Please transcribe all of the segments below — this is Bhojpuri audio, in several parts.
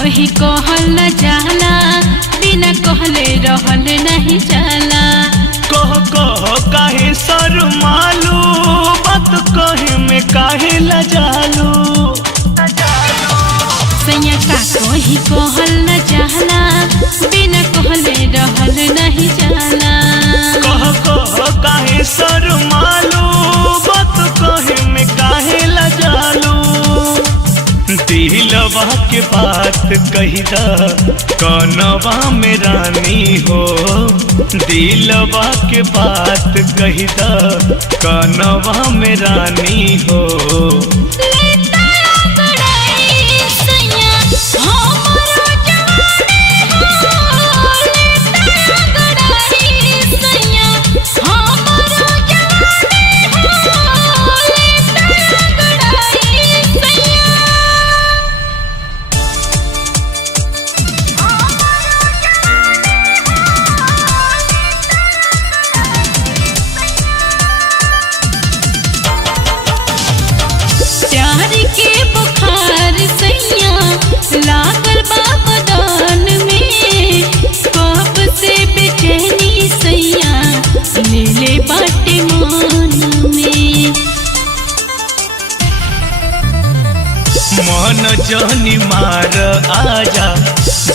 कही कहल न जाला, बिना कहले रहल नहीं जाला। कह काहे शर्मालू, बात कहे में काहे लजालू। सैया का कही कहल न जाला, बिना कहले रहल नहीं जाला। कह काहे शर्मालू, बात कहे में काहे लजालू। दिलवा के बात कही दा कनवा में रानी हो, दिलवा के बात कही दा कनवा में रानी हो। लागल बा बदन में, कब से बेचैनी सैया नीले बाटे मन में। मन जानी मार आजा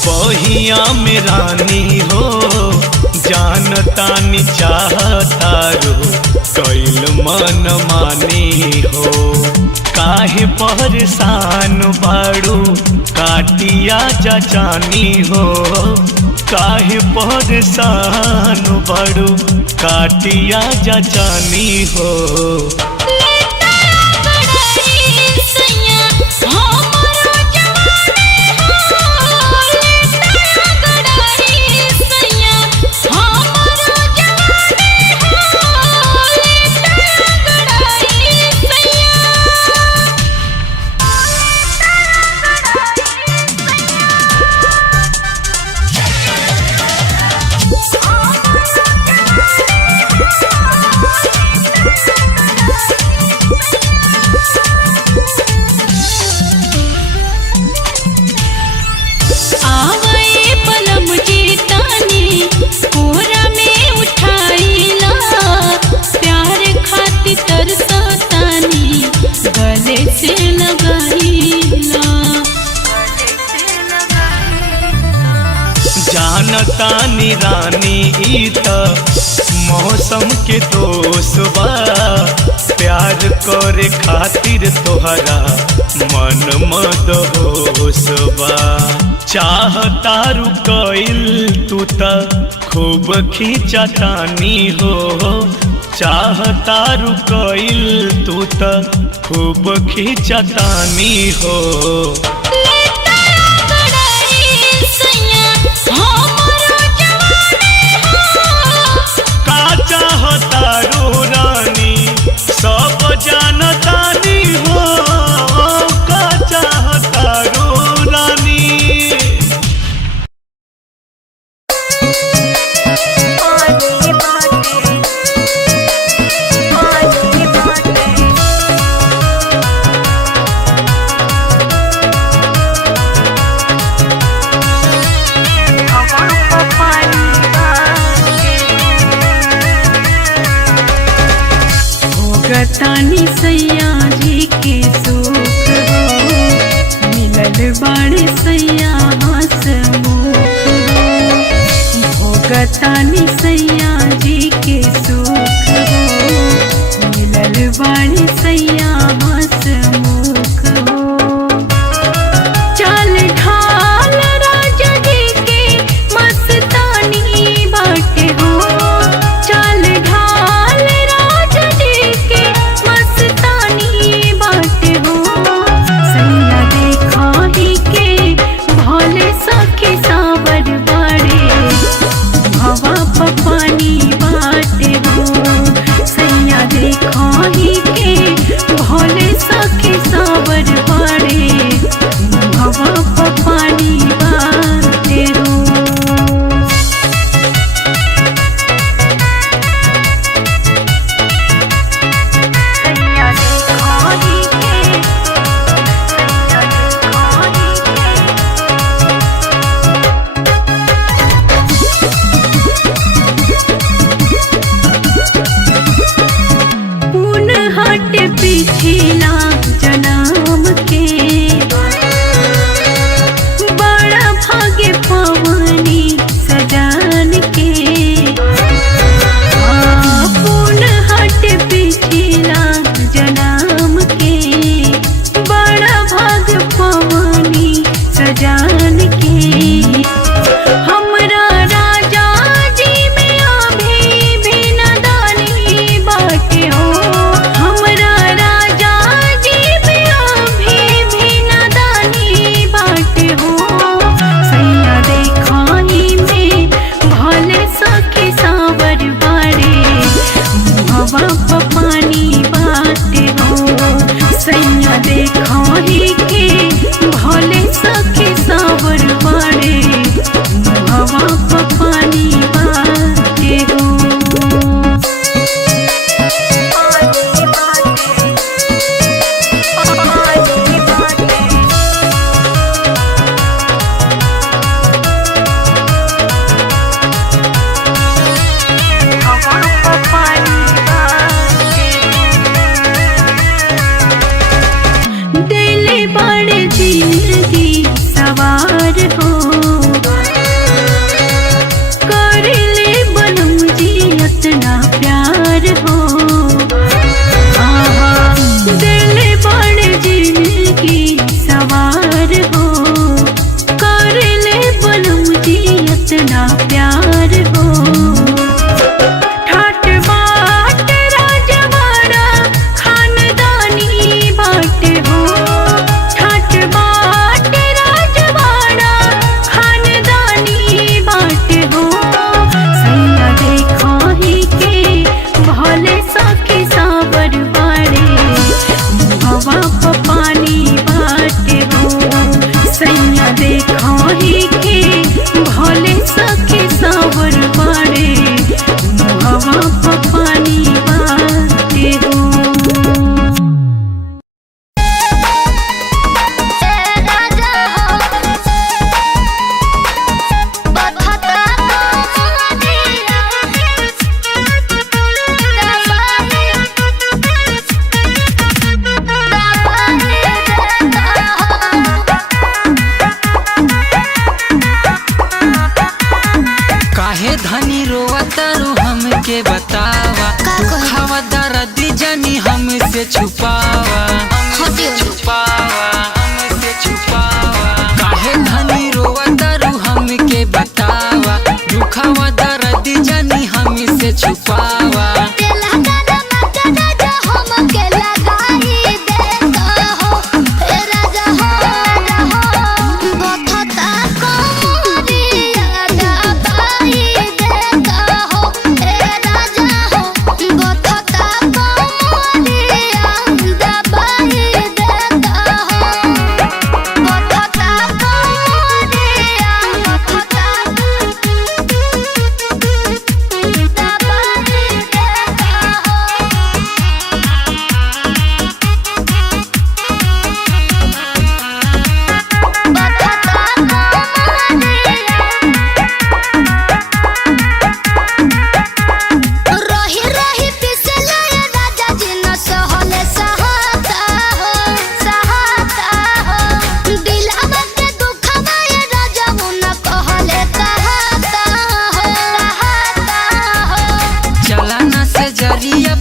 बहिया में रानी हो, जानतानी चाहतारो कैल मन मानी हो। काहे परेशान बाड़ू काटिया चाचानी हो, काहे परेशान बाड़ू काटिया चाचानी हो। जानतानी रानी ई त मौसम के दोष बा, प्यार करे खातिर तोहरा मन मदहोश बा। चाहतारू कइल तू त खूब खींचतानी हो, चाहतारू कइल तू त खूब खींचतानी हो। चाहतारू रानी सब जानतानी हो, का चाहतारू रानी। तानी सैया जी के सुख हो, मिलल बाड़े सैया हंसमुख हो। भोगतानी सैया जी के सुख हो, मिलल बाड़े सैया हंसमुख हो। चल ढाल राजा जी के मस्तानी बाटे हो, चल ढाल राजा जी के मस्तानी बाटे हो। सैया देखा ही के भोले सखी सावर बाड़े, हवा पानी बाटे हो। सैया देखा ही के भोले सखी काहे धनी रोवतारू हमके बतावा, दुखावा दर्द जानी हमसे छुपावा, हमसे छुपावा, हमसे छुपावा। काहे धनी रोवतारू हमके बतावा, दुखावा दर्द जानी हमसे छुपावा।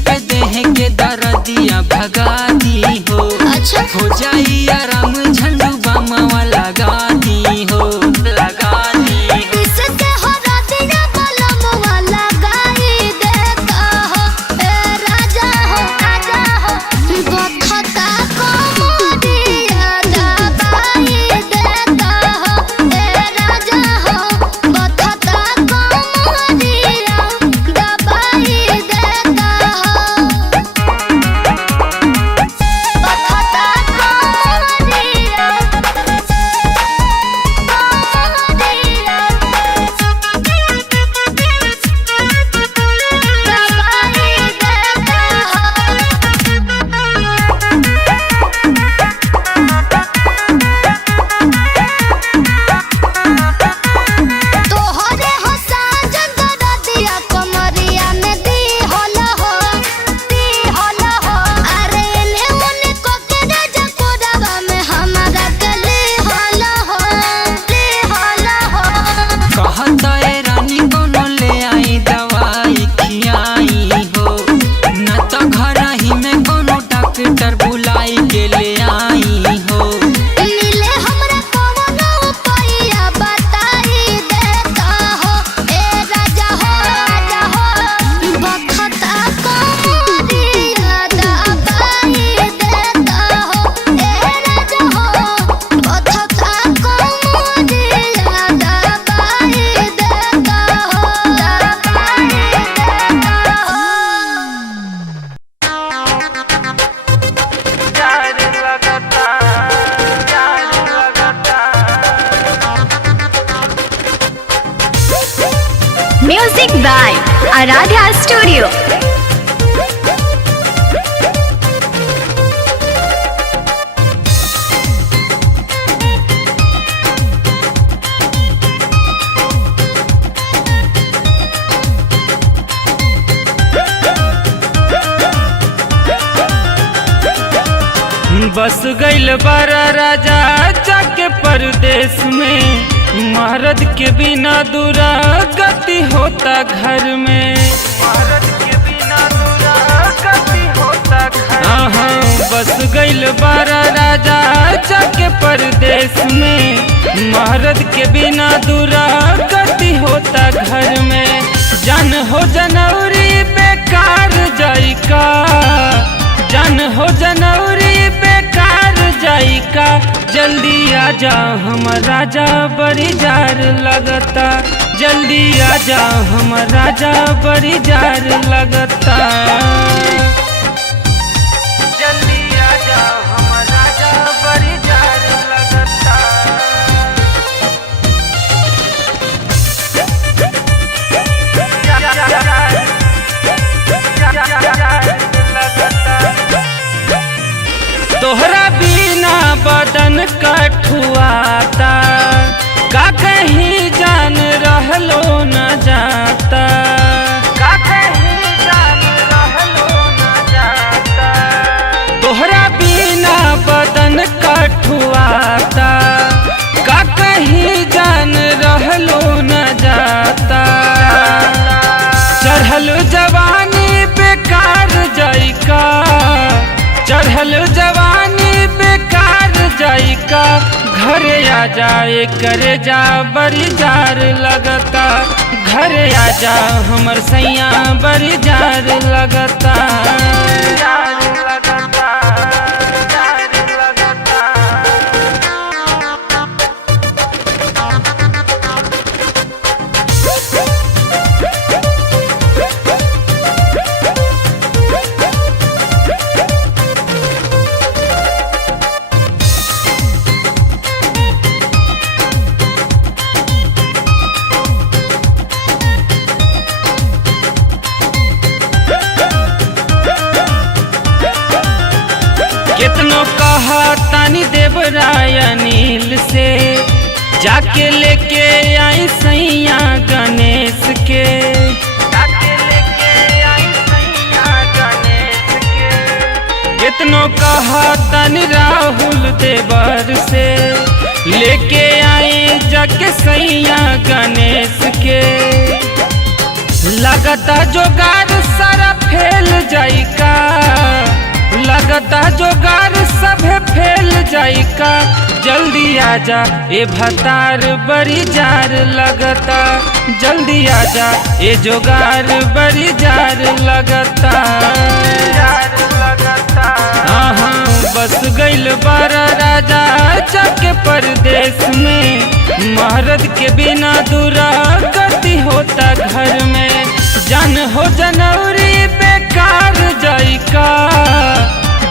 पे देह के दर्दिया भगा दी हो, अच्छा हो जाई आराम झंडू बामा लगा दी हो, लगा दी हो। इससे हो रातिया बलमवा लगाई देता हो, ए राजा हो, राजा हो। बखता कोमरिया दबाई देता हो, ए राजा हो। बखता कोमरिया दबाई देता हो। बुलाई के ले आई हो, मिले हमरा कवनो उपाया बताई देता हो, ए राजा हो, राजा हो। बखता कोमरिया दबाई देता हो, ए राजा हो। बखता कोमरिया दबाई देता हो, दबाई देता हो। Music by Aradhya Studio. बस गइल बारा राजा जाके परदेश में, महारत के बिना दूरा गति होता घर में, महारत के बिना दूरा गति होता घर में। बस गइल बारा राजा जाके परदेश में, महारत के बिना दूरा गति होता घर में। जान हो जनौरी बेकार जाई का, जान हो जनौरी बेकार जाई का। जल्दी आजा हम राजा बड़ी जार लगता, जल्दी आजा हम राजा बड़ी जार लगता। जल्दी आजा हम राजा बड़ी जार लगता। तोहरा बिना बदन कठुआता, का कहीं जान रहलो न जाता, का कहीं जान रहलो न जाता। तोहरा बिना बदन कठुआता, का कहीं जान रहलो न जाता। जवानी बेकार जाई का घरे आ जाए करे जा बड़ी जार लगता घरे आ जा हमर सैया बड़ी जार लगता कितनो कहा तानी देवराय अनिल से जाके लेके आई सैया गणेश के कितनो कहा तानी राहुल देवर से लेके आई जाके सैया गणेश के लगता जोगार सारा फेल जाई का लगता जोगार सभे फेल जाई का जल्दी आजा ए भतार बड़ी जार लगता जल्दी आजा ए जोगार बड़ी जार लगता हाँ बस गइल बारा राजा जाके परदेश में महरद के बिना दूरा गति होता घर में जान हो जनवरी बेकार जाई का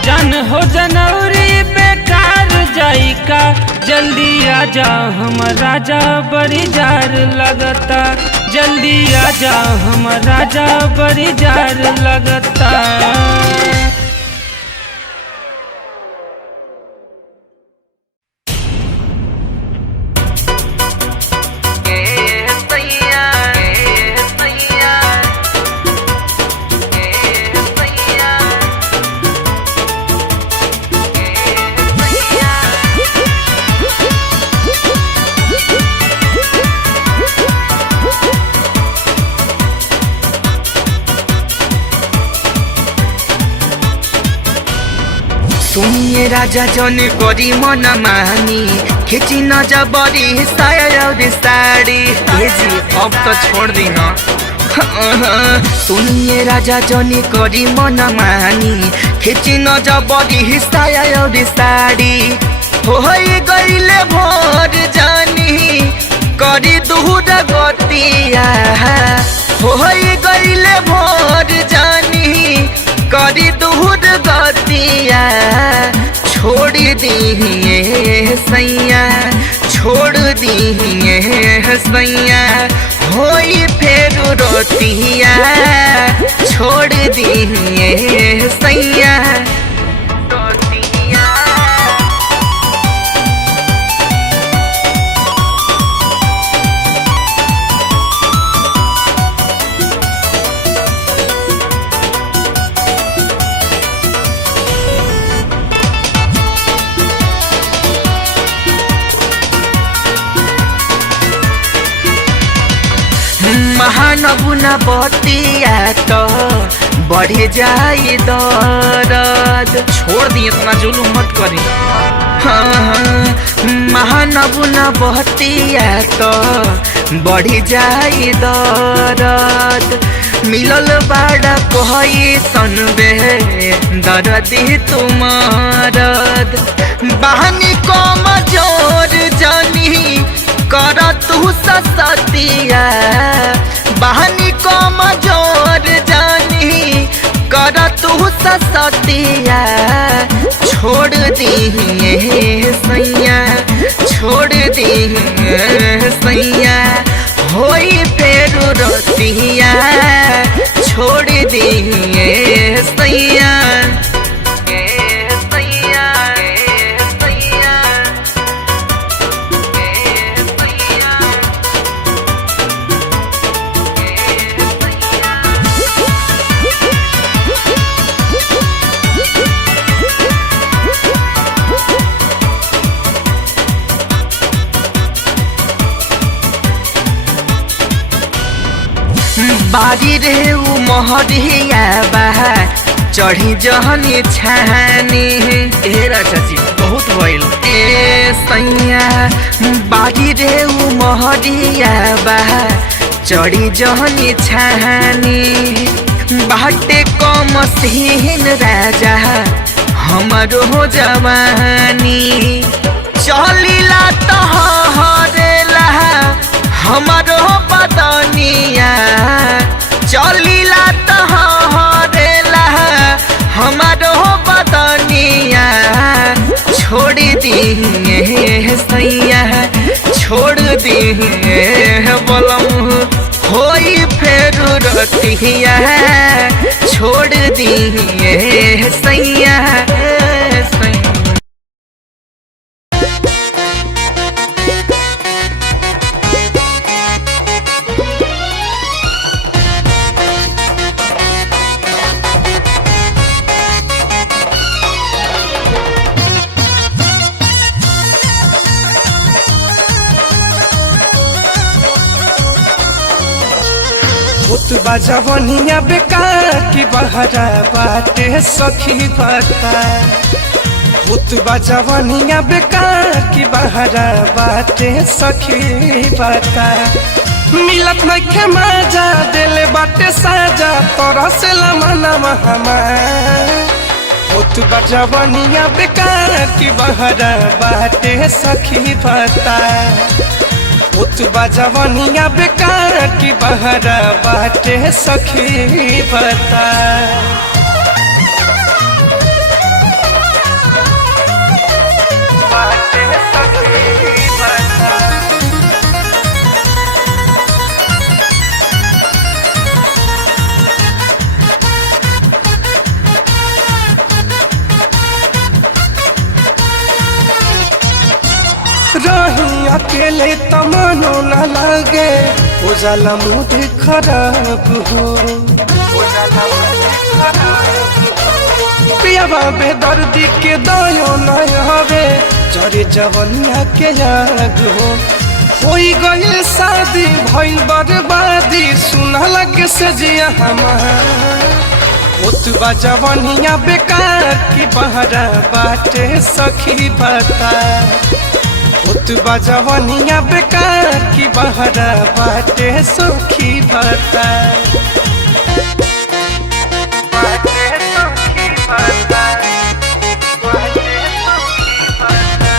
जान हो जनवरी बेकार जाई का जल्दी आजा हम राजा बड़ी जार लगता जल्दी आजा हम राजा बड़ी जार लगता सुनिए राजा जन करी मन मानी खिची न जबरी साया और साड़ी जी अब तो छोड़ दी ना सुनिए राजा जन करी मन मानी खिची न जबरी साया और साड़ी हो गईले भोर जानी करी दूर गतिया हो गईले भोर जानी करी दूर गतिया छोड़ दी सैया छोड़ दी सैया होई फेर रोतिया छोड़ दी सैया महानबुना बतिया तो बढ़ जाई दर्द छोड़ दी इतना जुलूम मत करी महानबुना बतिया तो बढ़ जाई दर्द मिलल बाड़ा कोई सनबे दर्दी तुम्हारद बहानी कम जोर जानी कर तू सतिया बहानी कम जोर जानी कर तू सतिया छोड़ दी सैया छोड़ दी सैया होई फेर रोतिया छोड़ दी सैया बारी रे उ महरिया बा चढ़ी जहनी छानी। ए राजा जी बहुत भइल। ए सैया बागी रे उ महरिया बा चढ़ी जहनी छानी। बाटे कम सीन राजा हमारो हो जवानी। चलिला तो हरेला हमारो बदनिया। चलिला तो हरेला हमारो बदनिया। छोड़ दिए सैया छोड़ दिए बलम होई फेर रतिया। छोड़ दिए सैया जवनिया बेकार की बहरा बाटे सखी बता। भूतबा जवनिया बेकार की बहरा बाटे सखी बता। मिलत नइखे मजा दिल बाटे साजा तोरा से मनवा हमार। भूतबा जवनिया बेकार की बहरा बाटे सखी बता। भूतबा जवनिया बेकार की बहरा बाटे सखी बता। बाटे सखी बता। रही अकेले तमनो न लगे उजाला मुद खराब हो। पियाबा बेदर्दी के दयो न हवे चरे जवनिया के याद हो। होई गई शादी भइल बर्बादी सुना लगे से जिया हमार। भूतबा जवनिया बेकार की बहरा बाटे सखी बता। भूतबा जवनिया बेकार की बहरा बाटे सखी बता। बाटे सखी बता। बाटे सखी बता।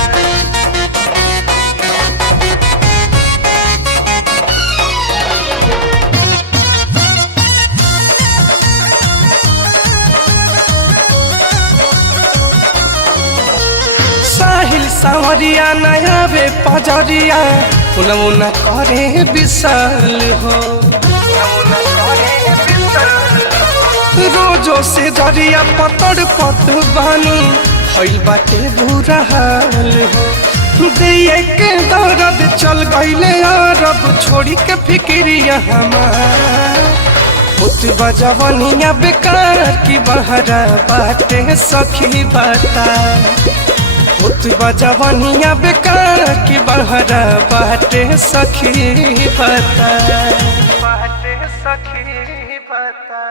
साहिल सावरिया नया बे पजरिया पुनमुना करे विशाल हो। रोजो से जरिया पतड़ पत बानी भइल बाटे बुरा हाल हो। दिए के दर्द चल गईले अरब छोड़ी के फिक्रिया हमार। भूतबा जवनिया बेकार की बहरा बाटे सखी बता। भूतबा जवनिया बेकार की बहरा बाटे सखी बता। बाटे सखी बता।